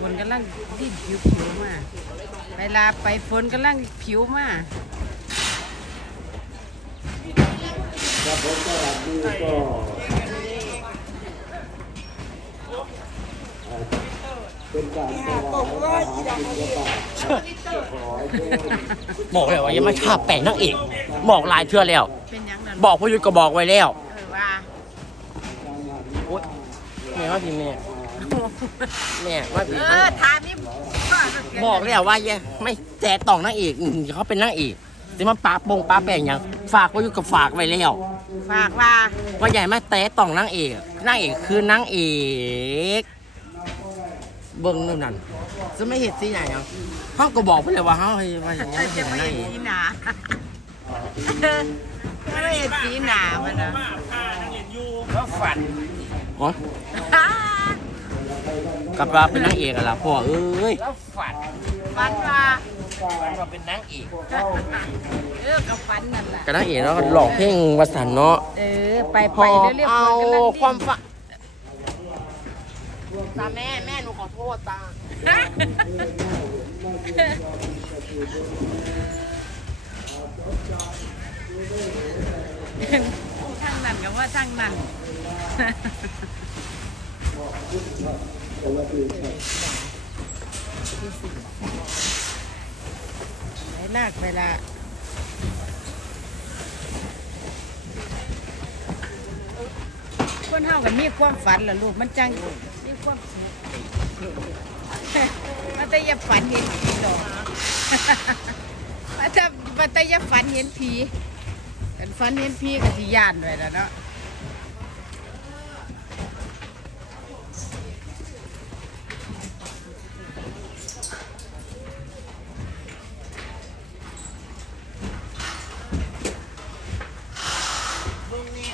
ฝนกำลังดิ้นผิวผิวมาเวลาไปฝนกำลังผิวมาบอก เลยว่ายังไม่ทาแป้งนักเอกบอกหลายเทื่อแล้ว เป็นหยังนั่นบอกพยุทธก็บอกไว้แล้วเออว่าแม่ว่าพี่แม่แม่ว่าพี่เออถามนี่บอกแล้วว่าอย่าไม่แจต้องนางเอกอืมเขาเป็นนางเอกสิมาปาปงปาแป้งหยังฝากไว้อยู่กับฝากไว้แล้ว ฝากว่าว่าใหญ่มาแตะต้องนางเอกนางเอกคือนางเอก เบิ่งนู่นนั่นจะไม่เห็นสิใหญ่ยังเขาก็บอกไปเลยว่าเขาให้ว่าอย่างเอนี้อเห็จะนไม่นางเห็นเอกสีหนามันไม่เห็นสีหนามันนะก็ฝันอ๋อกับว่าเป็นนางเอกอะล่ะพ่อเอ้ยแล้วฝันฟันว่าฝันว่าเป็นนางเอกเออกับฟันนั่นแหละกับนางเอกแล้วก็หลอกเพลงวสันต์เนาะเออ ไปพไปอเรื่อยๆเอาฝนกำลังความดิ้นฝัน ตาแม่แม่หนูขอโทษตาทางนั้นกับว่าทางนั้นไปลากเวลาคนเฮากันมีความฝันล่ะลูกมันจัง ความสุขมันแต่อย่าฝันเห็นผีดอกมันจะมันแต่อย่าฝันเห็นผีกันฝันเห็นผีก็สิย่านด้วยแล้วเนาะ เบิ่งนี่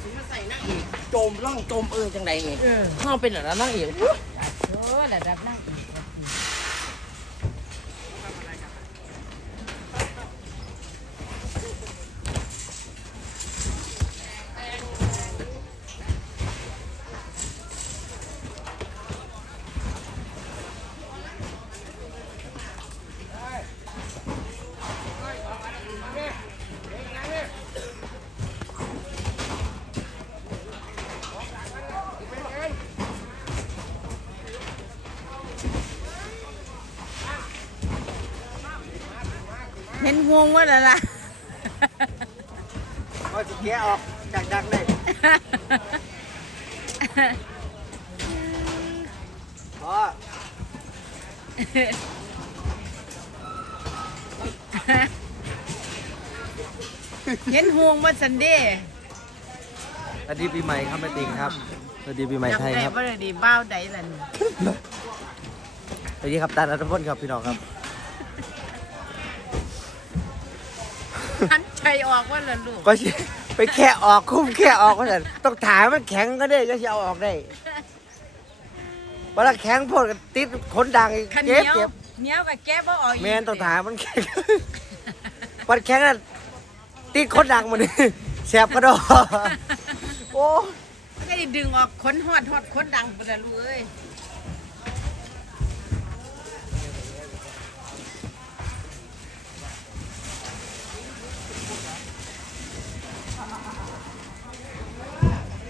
ถึงมาใส่นางเอกโจ มร่องโจมเอิงจังใดนี่เออเข้าเป็นอะไรนางเอกอุ๊ยโอ้ระดับนั่งอีก เห็นห่วงว่าละล่ะก็จะแกะออกจากดักได้พอเห็นห่วงว่าสันเดย์สวัสดีปีใหม่ครับแม่ติงครับสวัสดีปีใหม่ไทยครับจำได้ว่าดีบ้าวใดล่ะนี่ สวัสดีครับตาลอัตพลครับพี่น้องครับ หันใจออกว่าละลูกก็สิไปแค่ออกคุ้มแค่ออกก็แต่ต้องถ่ายมันแข็งก็ได้จะเอาออกได้เวลาแข็งโพดก็ติดขนดังอีกขันเหเจ็นีบยวเจ็บเหนียวกับแก้บ่ออกอีกแมนต้องถ่ายมันแข็งวันแข็งน่ะติดขนดังมันนี่แสบกระดอโอ้ก็ได้ดึงออกขนหอดหอดขนดังไปละลูกเอ้ย แต่ละคนพี่น้อง เด็กอะไรอยู่นี่ฮะโ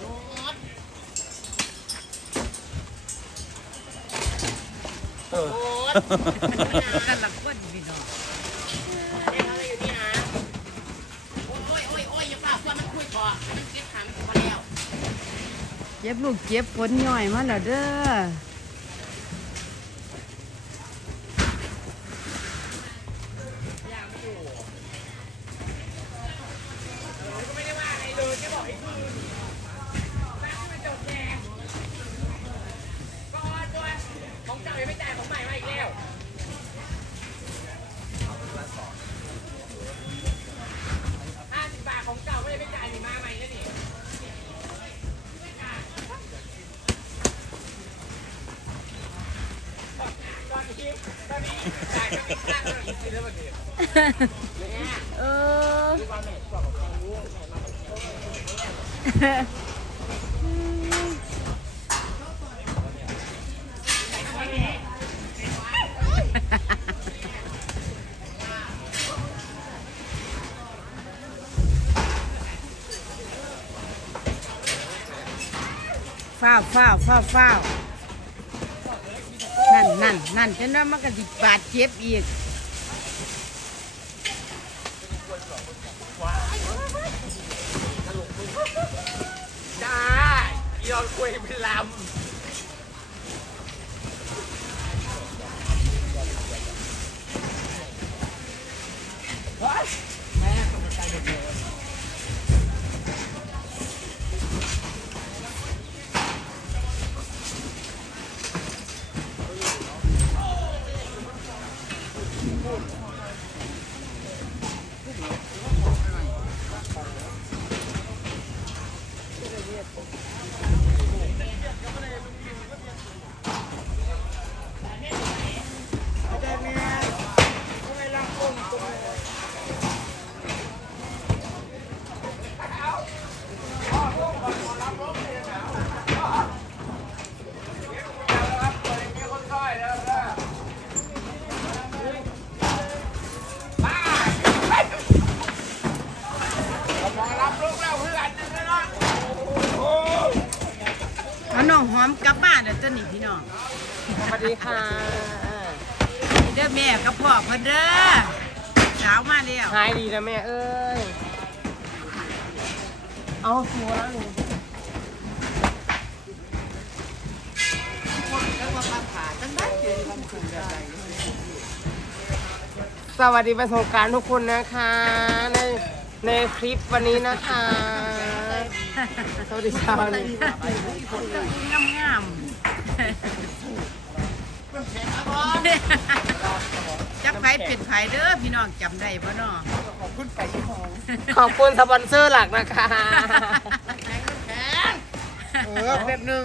อ้ยโอ้ยโอ้ยอย่าฝากว่ามันคุยก่อนมันเก็บถามมาแล้วเจ็บลูกเจ็บฝนย่อยมาแล้วเด้อ ของเก่ายังไม่จ่ายของใหม่มาอีกแล้วห้าสิบบาทของเก่าไม่ได้ไม่จ่ายนี่มาใหม่แล้วนี่ตอนนี้ตอนนี้จ่ายก็ไม่จ่ายแล้วอีกทีแล้วมัน เออฟ้าวฟ้าวฟ้าวฟ้าวนั่นนั่นนั่นจนว่ามันก็สิบาดเจ็บอีก จ้า อีออนคุยเป็นลำ มกลับบ้านเด้อตัวนี้พี่น้องสวัสดีค่ะเด้อแม่กับพ่อเพิ่นเด้อสาวมาแล้วหายดีนะแม่เอ้ย เอาสัวแล้วนี่สวัสดีประสงกรารทุกคนนะคะ ในในคลิปวันนี้นะคะ สวัสดีชาวนี้งามงามจับไผ่เป็นไผ่เด้อพี่น้องจำได้บ่เนาะขอบคุณไผ่ของขอบคุณสปอนเซอร์หลักนะคะเออแป๊บนึง